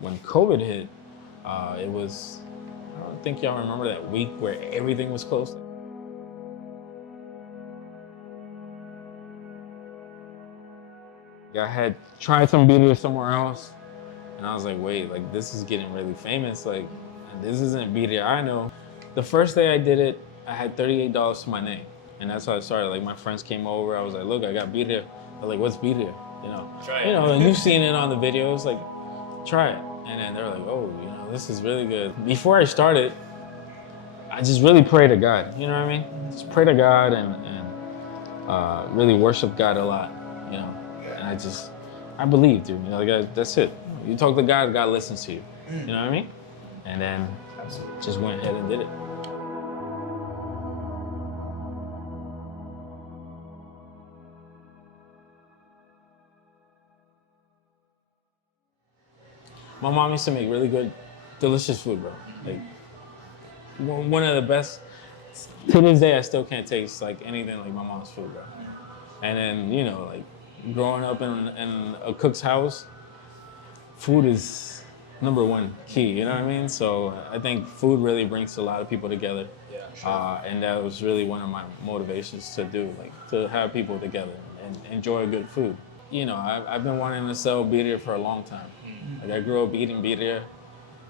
when COVID hit, it was, I don't think y'all remember that week where everything was closed. I had tried some birria somewhere else, and I was like, wait, like this is getting really famous. Like, this isn't birria I know. The first day I did it, I had $38 to my name, and that's how I started. Like my friends came over, I was like, look, I got birria. They're like, what's birria? You know, try it. You know, and you've seen it on the videos, like, try it. And then they're like, oh, you know, this is really good. Before I started, I just really pray to God. You know what I mean? Just pray to God and really worship God a lot. You know. And I believe, dude. You know, like, that's it. You talk to God, God listens to you. You know what I mean? And then just went ahead and did it. My mom used to make really good, delicious food, bro. Like one of the best. To this day, I still can't taste like anything like my mom's food, bro. And then, you know, like growing up in a cook's house, food is #1 key, you know what I mean? So I think food really brings a lot of people together. Yeah, sure. And that was really one of my motivations to do, like to have people together and enjoy good food. You know, I've been wanting to sell birria for a long time. Like I grew up eating birria,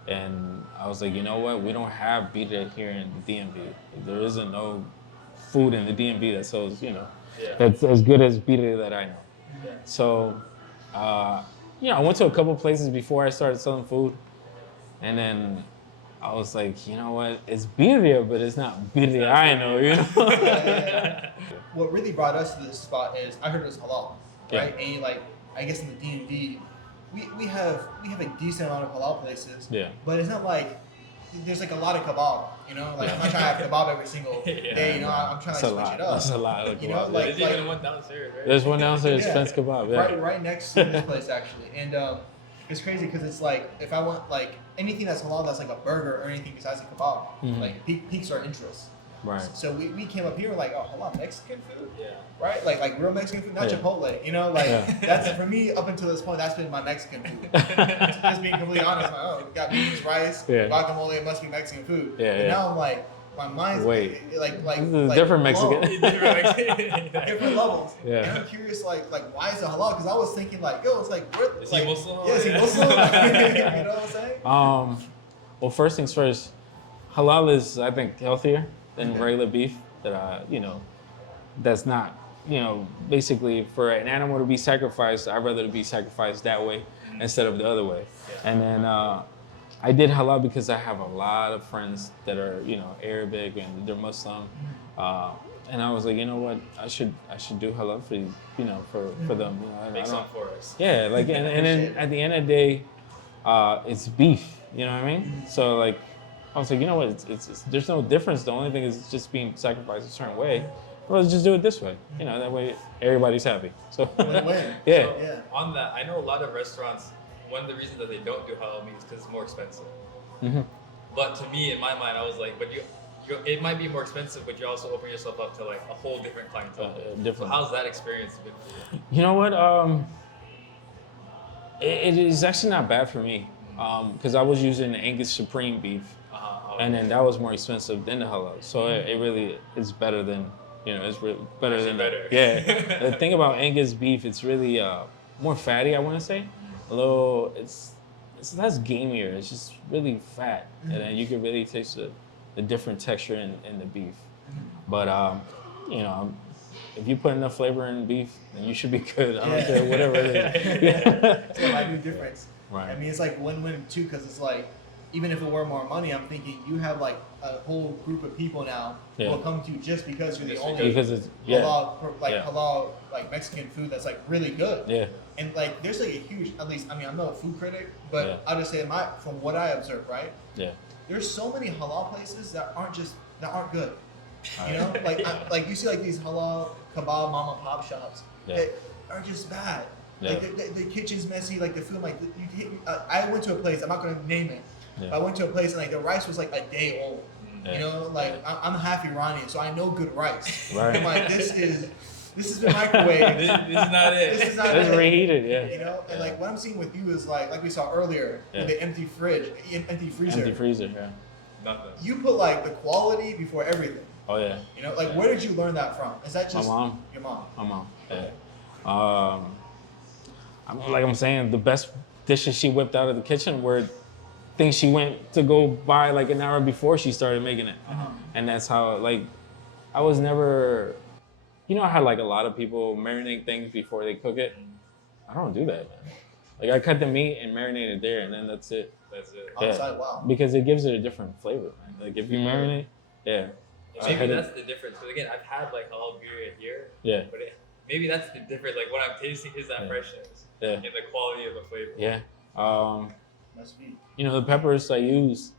and I was like, you know what? We don't have birria here in the DMV. There isn't no food in the DMV that sells, you know, that's as good as birria that I know. Yeah. So, you know, I went to a couple places before I started selling food, and then I was like, you know what? It's birria, but it's not birria I know, you know? What really brought us to this spot is I heard it was halal, right? Yeah. And like, I guess in the DMV, we have a decent amount of halal places. Yeah. But it's not like there's like a lot of kebab, you know? Like I'm not trying to have kebab every single day, you know? I'm trying to switch it up. That's a lot of kebab. You know, There's even one downstairs, right? There's one downstairs, Spence Kebab, yeah. Right next to this place actually. And it's crazy because it's like if I want like anything that's halal that's like a burger or anything besides a kebab, like piques our interest. Right. So we came up here like, oh, halal Mexican food? Yeah. Right? Like real Mexican food, not Chipotle. You know, like that's for me up until this point, that's been my Mexican food. Just being completely honest, like, oh, we got beans, rice, guacamole, it must be Mexican food. But now I'm like, my mind's like this is different Mexican. Different levels. Yeah. And I'm curious, like why is it halal? Because I was thinking like, yo, it's like, Is he Muslim? Yeah, is he Muslim? You know what I'm saying? Well, first things first, halal is, I think, healthier than regular beef. That you know, that's not, you know, basically for an animal to be sacrificed, I'd rather it be sacrificed that way instead of the other way. Yeah. And then I did halal because I have a lot of friends that are, you know, Arabic and they're Muslim. And I was like, you know what, I should do halal for you know, for them. You know, Make some for us. Yeah, like and then at the end of the day, it's beef. You know what I mean? So like, I was like, you know what, it's there's no difference. The only thing is it's just being sacrificed a certain way. Well, let's just do it this way. You know, that way everybody's happy. So yeah. So, on that, I know a lot of restaurants, one of the reasons that they don't do halal meat is because it's more expensive. But to me, in my mind, I was like, but it might be more expensive, but you also open yourself up to like a whole different clientele. So how's that experience been for you? You know what? It is actually not bad for me because I was using Angus Supreme beef, and then that was more expensive than the halal. So it really is better than, you know, it's really better than better. The thing about Angus beef, it's really more fatty, I want to say. A little, it's less gamier. It's just really fat, and then you can really taste the different texture in the beef. But you know, if you put enough flavor in beef, then you should be good. I don't care whatever it is. So I do difference. Right. I mean, it's like win-win too, because it's like, even if it were more money, I'm thinking you have like a whole group of people now who will come to you just because you're the only halal like Mexican food that's like really good. Yeah. And like there's like a huge, at least, I mean, I'm not a food critic, but I'll just say from what I observed, right? Yeah. There's so many halal places that aren't good. You know, like you see like these halal kebab mom and pop shops that are just bad. Yeah. Like the kitchen's messy, like the food, like I went to a place, I'm not gonna name it. Yeah. I went to a place and like the rice was like a day old. You know, like I'm half Iranian, so I know good rice. Right. I'm like, this is This has been microwave. This is not it. This is not It's it. reheated, yeah. You know, and like what I'm seeing with you is like we saw earlier, with the empty fridge, empty freezer. Empty freezer, yeah. Nothing. You put like the quality before everything. Oh yeah. You know, like where did you learn that from? Is that just my mom? Your mom. My mom. Yeah. Like I'm saying, the best dishes she whipped out of the kitchen were things she went to go buy like an hour before she started making it. And that's how, like, I was never, you know how like a lot of people marinate things before they cook it? I don't do that, man. Like I cut the meat and marinate it there and then that's it. That's it. Outside, wow. Because it gives it a different flavor, man. Like if you marinate, yeah. Maybe that's the difference. Because again, I've had like halal birria here. Yeah. But maybe that's the difference. Like what I'm tasting is that freshness. Yeah. And the quality of the flavor. Yeah. Must be. You know, the peppers I use,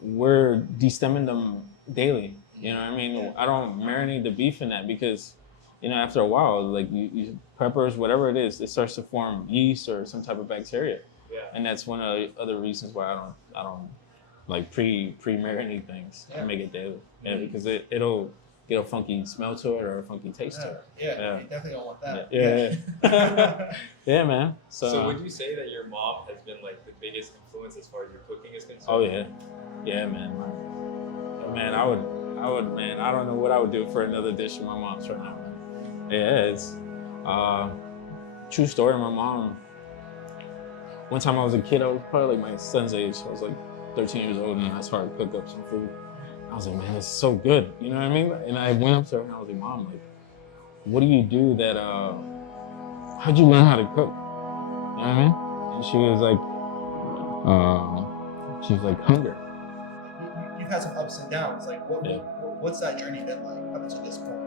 we're destemming them daily. You know what I mean? Yeah. I don't marinate the beef in that because, you know, after a while, like you peppers, whatever it is, it starts to form yeast or some type of bacteria. Yeah. And that's one of the other reasons why I don't like pre-marinate things and make it daily. Yeah, because it'll get a funky smell to it or a funky taste to it. Yeah, you definitely don't want that. Yeah. Yeah, man. So would you say that your mom has been like the biggest influence as far as your cooking is concerned? Oh yeah. Yeah, man. Man, I would, man, I don't know what I would do for another dish of my mom's right now, man. Yeah, it's true story. My mom, one time I was a kid, I was probably like my son's age. I was like 13 years old and I started to cook up some food. I was like, man, this is so good. You know what I mean? And I went up to her and I was like, Mom, like, what do you do that, how'd you learn how to cook? You know what I mean? And she was like, hunger. You've had some ups and downs. Like, what's that journey been like up to this point?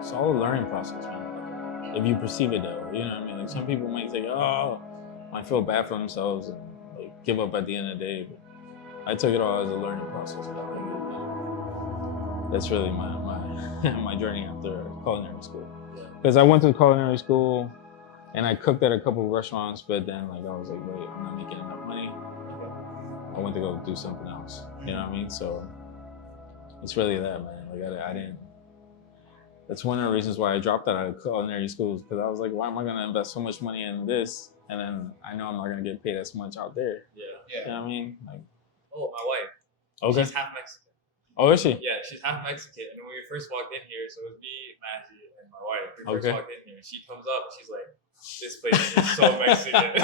It's all a learning process, man. If you perceive it that way, you know what I mean? Like some people might say, might feel bad for themselves and like give up at the end of the day. But I took it all as a learning process. That's really my my journey after culinary school. Because I went to culinary school and I cooked at a couple of restaurants, but then like I was like, wait, I'm not making enough money. I went to go do something else. You know what I mean? So it's really that, man. Like I didn't. That's one of the reasons why I dropped out of culinary schools, because I was like, why am I gonna invest so much money in this, and then I know I'm not gonna get paid as much out there. Yeah. You know what I mean? Like, oh, my wife. Okay. She's half Mexican. Oh, is she? Yeah, she's half Mexican. And when we first walked in here, so it was me, Mahdi, and my wife. We first walked in here, and she comes up, and she's like, this place is so Mexican.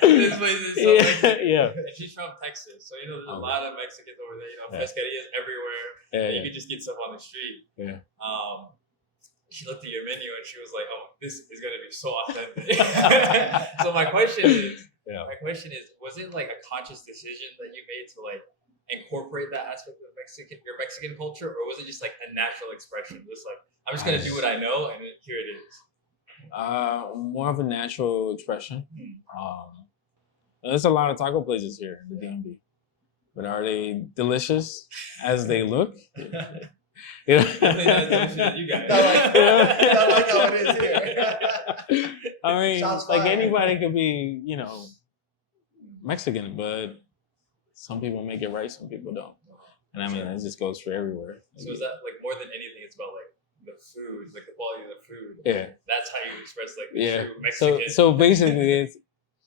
This place is so Mexican. Yeah. And she's from Texas, so you know there's a lot of Mexicans over there. You know, pescadillas everywhere. You could just get stuff on the street. Yeah. She looked at your menu and she was like, "Oh, this is gonna be so authentic." So my question is, was it like a conscious decision that you made to like incorporate that aspect of your Mexican culture, or was it just like a natural expression? Just like, I'm just gonna do what I know, and here it is. More of a natural expression. There's a lot of taco places here in the DMV, but are they delicious as they look? You know? Not as delicious as you guys. Not like how it is here. I mean, Shots like fired. anybody could be, you know, Mexican, but some people make it right, some people don't. And I mean, that just goes for everywhere. So is that like more than anything, it's about like the food, like the quality of the food? Yeah. That's how you express like the true Mexican. So basically, it's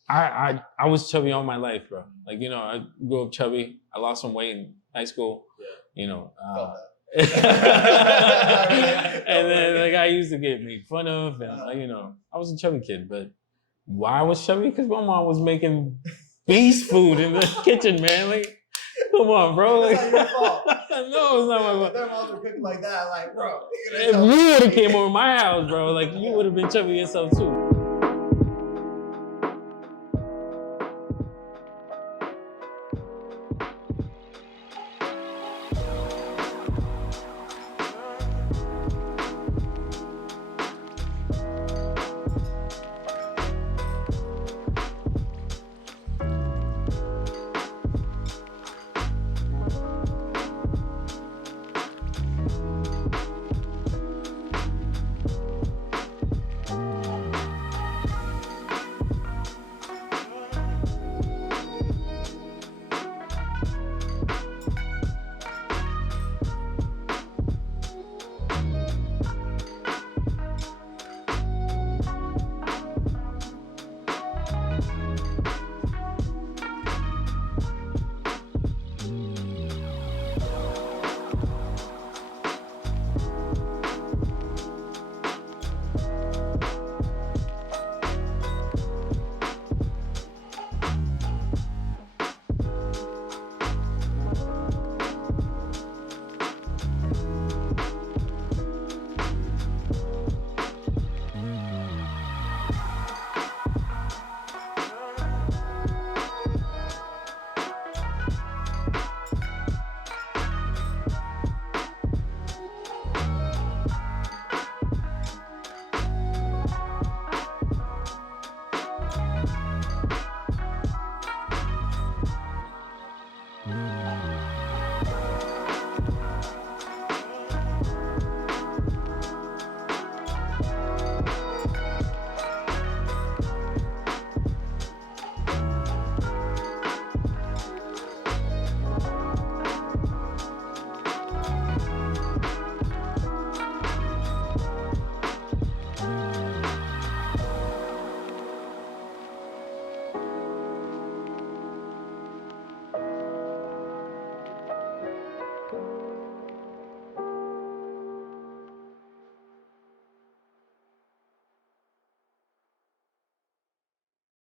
I was chubby all my life, bro. Like, you know, I grew up chubby. I lost some weight in high school. Yeah. You know. Felt that. And then like I used to get made fun of, and like, you know, I was a chubby kid. But why I was chubby? Because my mom was making beast food in the kitchen, man. Like, come on, bro. Like, That's not your fault. No, it's not my fault. Their moms were cooking like that, like, bro. If you would have came over my house, bro, like you would have been chubby yourself too.